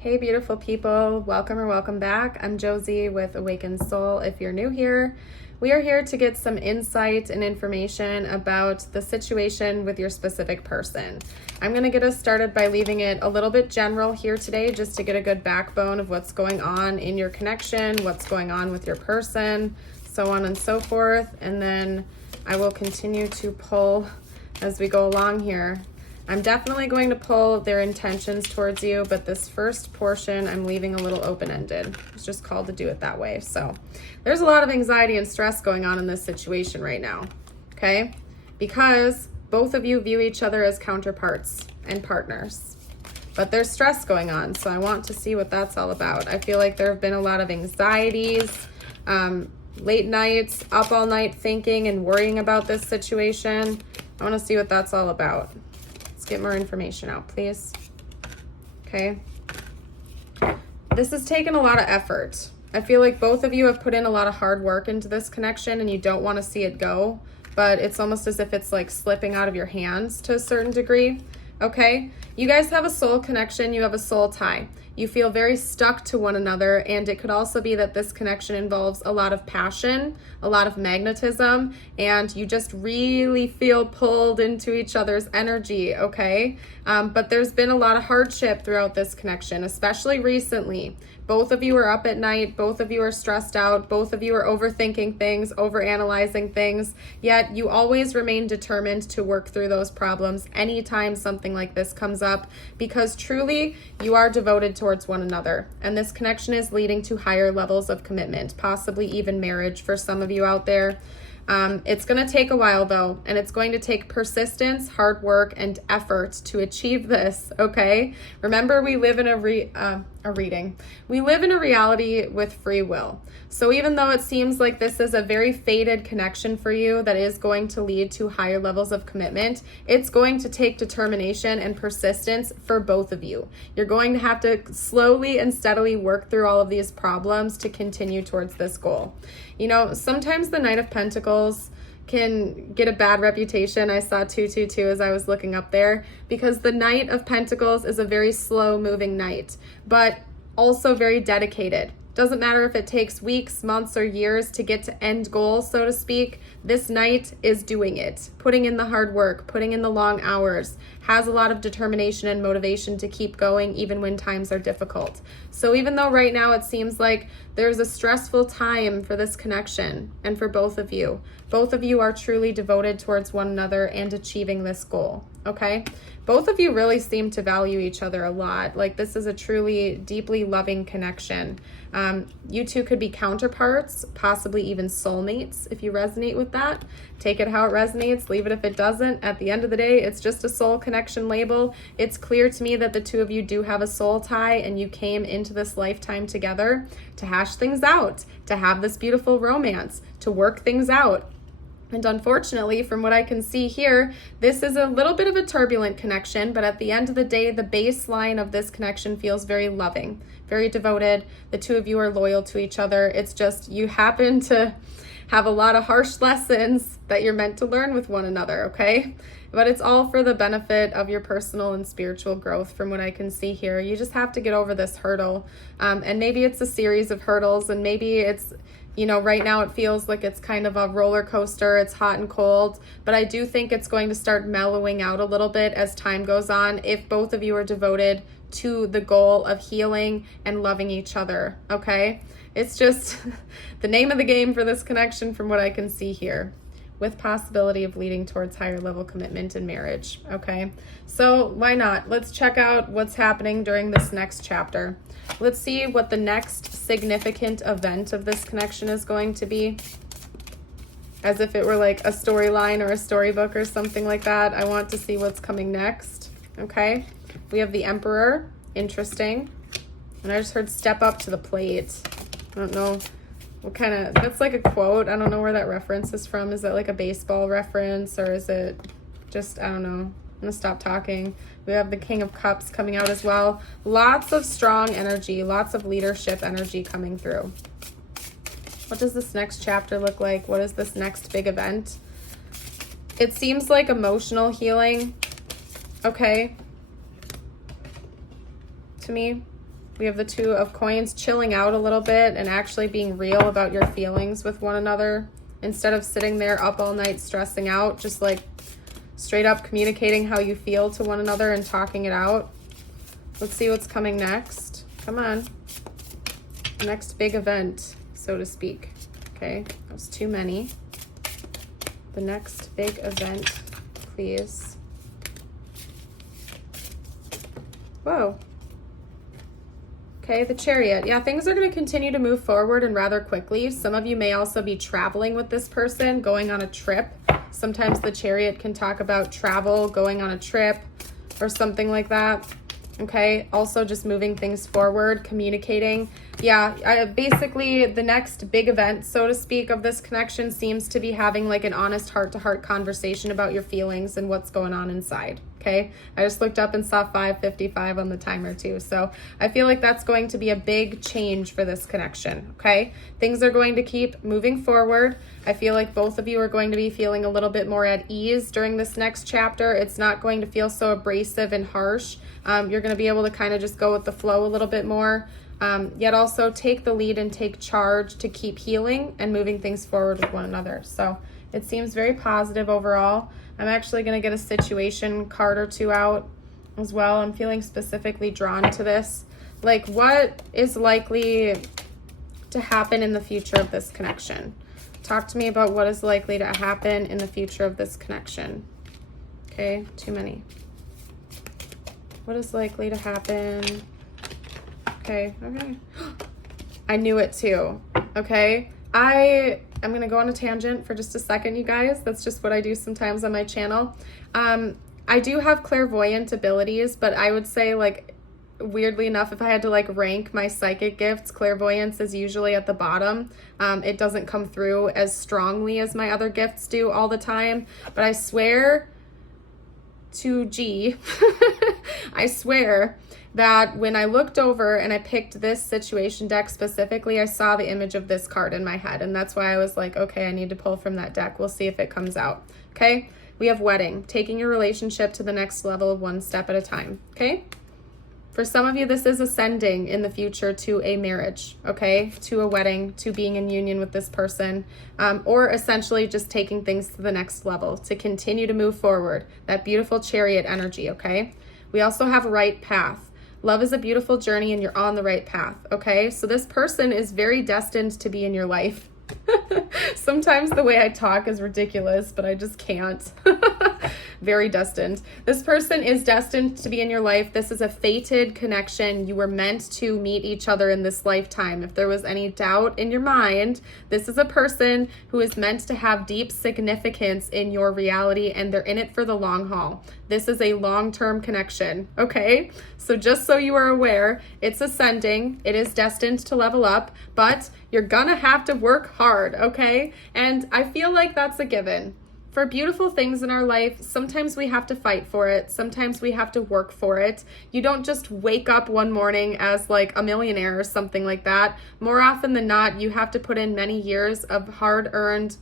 Hey beautiful people, welcome or welcome back. I'm Josie with Awakened Soul. If you're new here, we are here to get some insight and information about the situation with your specific person. I'm going to get us started by leaving it a little bit general here today, just to get a good backbone of what's going on in your connection, what's going on with your person, so on and so forth. And then I will continue to pull as we go along here. I'm definitely going to pull their intentions towards you, but this first portion I'm leaving a little open-ended. It's just called to do it that way. So there's a lot of anxiety and stress going on in this situation right now, okay? Because both of you view each other as counterparts and partners, but there's stress going on. So I want to see what that's all about. I feel like there have been a lot of anxieties, late nights, up all night thinking and worrying about this situation. I want to see what that's all about. Get more information out, please. Okay. This has taken a lot of effort. I feel like both of you have put in a lot of hard work into this connection and you don't want to see it go, but it's almost as if it's like slipping out of your hands to a certain degree. Okay. You guys have a soul connection. You have a soul tie. You feel very stuck to one another, and it could also be that this connection involves a lot of passion, a lot of magnetism, and you just really feel pulled into each other's energy, okay? But there's been a lot of hardship throughout this connection, especially recently. Both of you are up at night, both of you are stressed out, both of you are overthinking things, overanalyzing things, yet you always remain determined to work through those problems anytime something like this comes up, because truly you are devoted towards one another. And this connection is leading to higher levels of commitment, possibly even marriage for some of you out there. It's going to take a while though, and it's going to take persistence, hard work, and effort to achieve this, okay? Remember, we live in we live in a reality with free will. So even though it seems like this is a very fated connection for you that is going to lead to higher levels of commitment, it's going to take determination and persistence for both of you. You're going to have to slowly and steadily work through all of these problems to continue towards this goal. You know, sometimes the Knight of Pentacles can get a bad reputation. I saw 222 as I was looking up there, because the Knight of Pentacles is a very slow moving knight, but also very dedicated. Doesn't matter if it takes weeks, months, or years to get to end goal, so to speak. This knight is doing it, putting in the hard work, putting in the long hours, has a lot of determination and motivation to keep going even when times are difficult. So even though right now it seems like there's a stressful time for this connection and for both of you are truly devoted towards one another and achieving this goal, okay? Both of you really seem to value each other a lot. Like, this is a truly deeply loving connection. You two could be counterparts, possibly even soulmates if you resonate with that. Take it how it resonates, leave it if it doesn't. At the end of the day, it's just a soul connection label. It's clear to me that the two of you do have a soul tie, and you came into this lifetime together to hash things out, to have this beautiful romance, to work things out. And unfortunately, from what I can see here, this is a little bit of a turbulent connection, but at the end of the day, the baseline of this connection feels very loving, very devoted. The two of you are loyal to each other. It's just you happen to have a lot of harsh lessons that you're meant to learn with one another, okay? But it's all for the benefit of your personal and spiritual growth from what I can see here. You just have to get over this hurdle. And maybe it's a series of hurdles, and maybe it's, you know, right now it feels like it's kind of a roller coaster. It's hot and cold, but I do think it's going to start mellowing out a little bit as time goes on if both of you are devoted to the goal of healing and loving each other, okay? It's just the name of the game for this connection from what I can see here, with possibility of leading towards higher level commitment and marriage, okay? So why not? Let's check out what's happening during this next chapter. Let's see what the next significant event of this connection is going to be. As if it were like a storyline or a storybook or something like that. I want to see what's coming next, okay? We have the Emperor, interesting. And I just heard step up to the plate. I don't know what kind of, that's like a quote. I don't know where that reference is from. Is it like a baseball reference, or is it just, I don't know. I'm gonna stop talking. We have the King of Cups coming out as well. Lots of strong energy, lots of leadership energy coming through. What does this next chapter look like? What is this next big event? It seems like emotional healing, okay, to me. We have the Two of Coins, chilling out a little bit and actually being real about your feelings with one another. Instead of sitting there up all night stressing out, just like straight up communicating how you feel to one another and talking it out. Let's see what's coming next. Come on. Next big event, so to speak. Okay, that was too many. The next big event, please. Whoa. Okay, the Chariot. Yeah, things are going to continue to move forward and rather quickly. Some of you may also be traveling with this person, going on a trip. Sometimes the Chariot can talk about travel, going on a trip, or something like that. Okay, also just moving things forward, communicating. Yeah, basically the next big event, so to speak, of this connection seems to be having like an honest heart-to-heart conversation about your feelings and what's going on inside. Okay, I just looked up and saw 5:55 on the timer too. So I feel like that's going to be a big change for this connection. Okay, things are going to keep moving forward. I feel like both of you are going to be feeling a little bit more at ease during this next chapter. It's not going to feel so abrasive and harsh. You're going to be able to kind of just go with the flow a little bit more, yet also take the lead and take charge to keep healing and moving things forward with one another. So it seems very positive overall. I'm actually going to get a situation card or two out as well. I'm feeling specifically drawn to this. Like, what is likely to happen in the future of this connection? Talk to me about what is likely to happen in the future of this connection. Okay, too many. What is likely to happen? Okay. I knew it too. Okay. I'm going to go on a tangent for just a second, you guys. That's just what I do sometimes on my channel. I do have clairvoyant abilities, but I would say, like, weirdly enough, if I had to like rank my psychic gifts, clairvoyance is usually at the bottom. It doesn't come through as strongly as my other gifts do all the time, but I swear to G, I swear that when I looked over and I picked this situation deck specifically, I saw the image of this card in my head. And that's why I was like, okay, I need to pull from that deck. We'll see if it comes out. Okay. We have wedding, taking your relationship to the next level one step at a time. Okay. For some of you, this is ascending in the future to a marriage, okay, to a wedding, to being in union with this person, or essentially just taking things to the next level to continue to move forward. That beautiful Chariot energy, okay? We also have right path. Love is a beautiful journey and you're on the right path, okay? So this person is very destined to be in your life. Sometimes the way I talk is ridiculous, but I just can't. Very destined. This person is destined to be in your life. This is a fated connection. You were meant to meet each other in this lifetime. If there was any doubt in your mind, this is a person who is meant to have deep significance in your reality, and they're in it for the long haul. This is a long-term connection, okay? So just so you are aware, it's ascending. It is destined to level up, but you're gonna have to work hard, okay? And I feel like that's a given. For beautiful things in our life, sometimes we have to fight for it. Sometimes we have to work for it. You don't just wake up one morning as like a millionaire or something like that. More often than not, you have to put in many years of hard-earned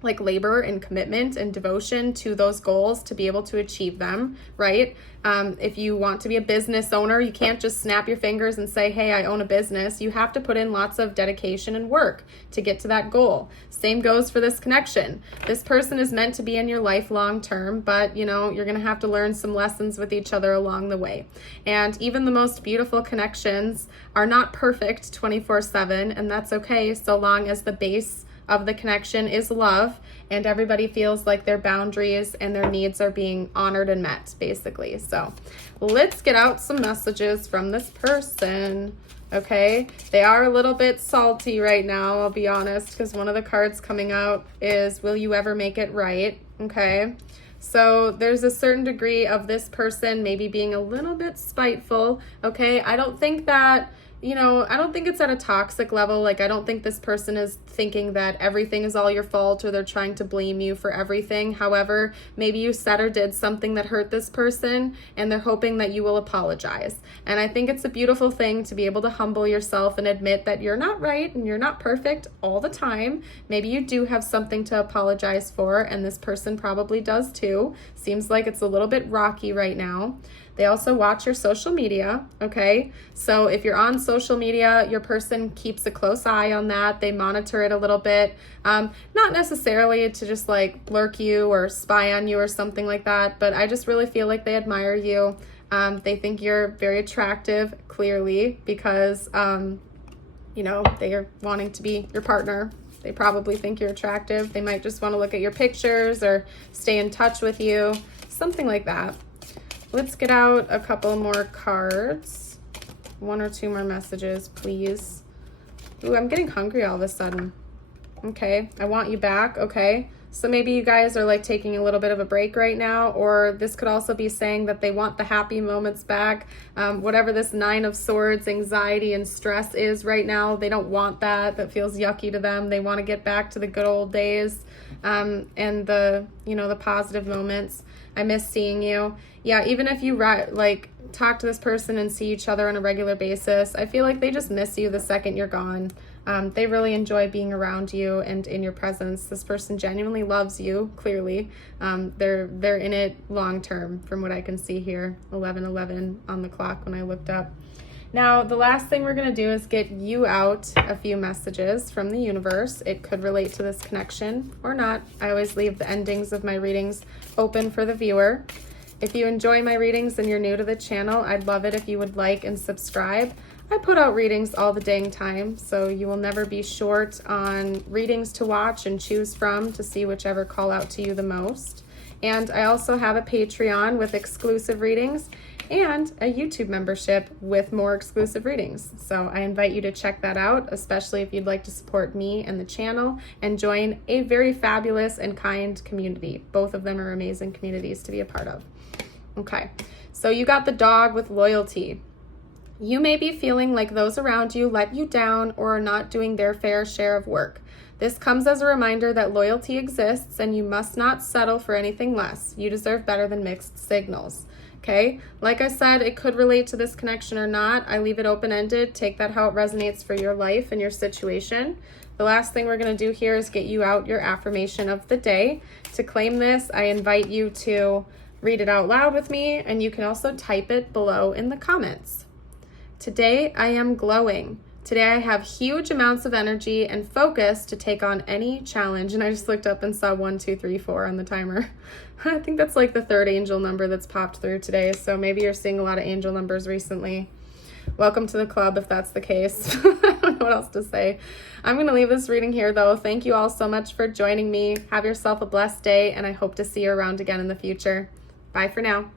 like labor and commitment and devotion to those goals to be able to achieve them, right? If you want to be a business owner, you can't just snap your fingers and say, hey, I own a business. You have to put in lots of dedication and work to get to that goal. Same goes for this connection. This person is meant to be in your life long term, but you know, you're going to have to learn some lessons with each other along the way. And even the most beautiful connections are not perfect 24/7, and that's okay so long as the base of the connection is love and everybody feels like their boundaries and their needs are being honored and met, basically. So let's get out some messages from this person. Okay, they are a little bit salty right now, I'll be honest, because one of the cards coming out is, will you ever make it right? Okay, so there's a certain degree of this person maybe being a little bit spiteful. Okay, I don't think that, you know, I don't think it's at a toxic level. Like, I don't think this person is thinking that everything is all your fault or they're trying to blame you for everything. However, maybe you said or did something that hurt this person and they're hoping that you will apologize. And I think it's a beautiful thing to be able to humble yourself and admit that you're not right and you're not perfect all the time. Maybe you do have something to apologize for, and this person probably does too. Seems like it's a little bit rocky right now. They also watch your social media, okay? So if you're on social media, your person keeps a close eye on that. They monitor it a little bit. Not necessarily to just like lurk you or spy on you or something like that, but I just really feel like they admire you. They think you're very attractive, clearly, because, you know, they are wanting to be your partner. They probably think you're attractive. They might just want to look at your pictures or stay in touch with you, something like that. Let's get out a couple more cards. 1 or 2 more messages, please. Ooh, I'm getting hungry all of a sudden. Okay, I want you back, okay? So maybe you guys are like taking a little bit of a break right now, or this could also be saying that they want the happy moments back. Whatever this 9 of Swords, anxiety and stress is right now, they don't want that. That feels yucky to them. They want to get back to the good old days and the, you know, the positive moments. I miss seeing you. Yeah, even if you like talk to this person and see each other on a regular basis, I feel like they just miss you the second you're gone. They really enjoy being around you and in your presence. This person genuinely loves you, clearly. They're in it long term from what I can see here. 11:11 on the clock when I looked up. Now, the last thing we're going to do is get you out a few messages from the universe. It could relate to this connection or not. I always leave the endings of my readings open for the viewer. If you enjoy my readings and you're new to the channel, I'd love it if you would like and subscribe. I put out readings all the dang time, so you will never be short on readings to watch and choose from to see whichever call out to you the most. And I also have a Patreon with exclusive readings and a YouTube membership with more exclusive readings. So I invite you to check that out, especially if you'd like to support me and the channel and join a very fabulous and kind community. Both of them are amazing communities to be a part of. Okay, so you got the dog with loyalty. You may be feeling like those around you let you down or are not doing their fair share of work. This comes as a reminder that loyalty exists and you must not settle for anything less. You deserve better than mixed signals. Okay, like I said, it could relate to this connection or not. I leave it open-ended. Take that how it resonates for your life and your situation. The last thing we're going to do here is get you out your affirmation of the day. To claim this, I invite you to read it out loud with me, and you can also type it below in the comments. Today, I am glowing. Today, I have huge amounts of energy and focus to take on any challenge. And I just looked up and saw 1, 2, 3, 4 on the timer. I think that's like the 3rd angel number that's popped through today. So maybe you're seeing a lot of angel numbers recently. Welcome to the club if that's the case. I don't know what else to say. I'm going to leave this reading here, though. Thank you all so much for joining me. Have yourself a blessed day, and I hope to see you around again in the future. Bye for now.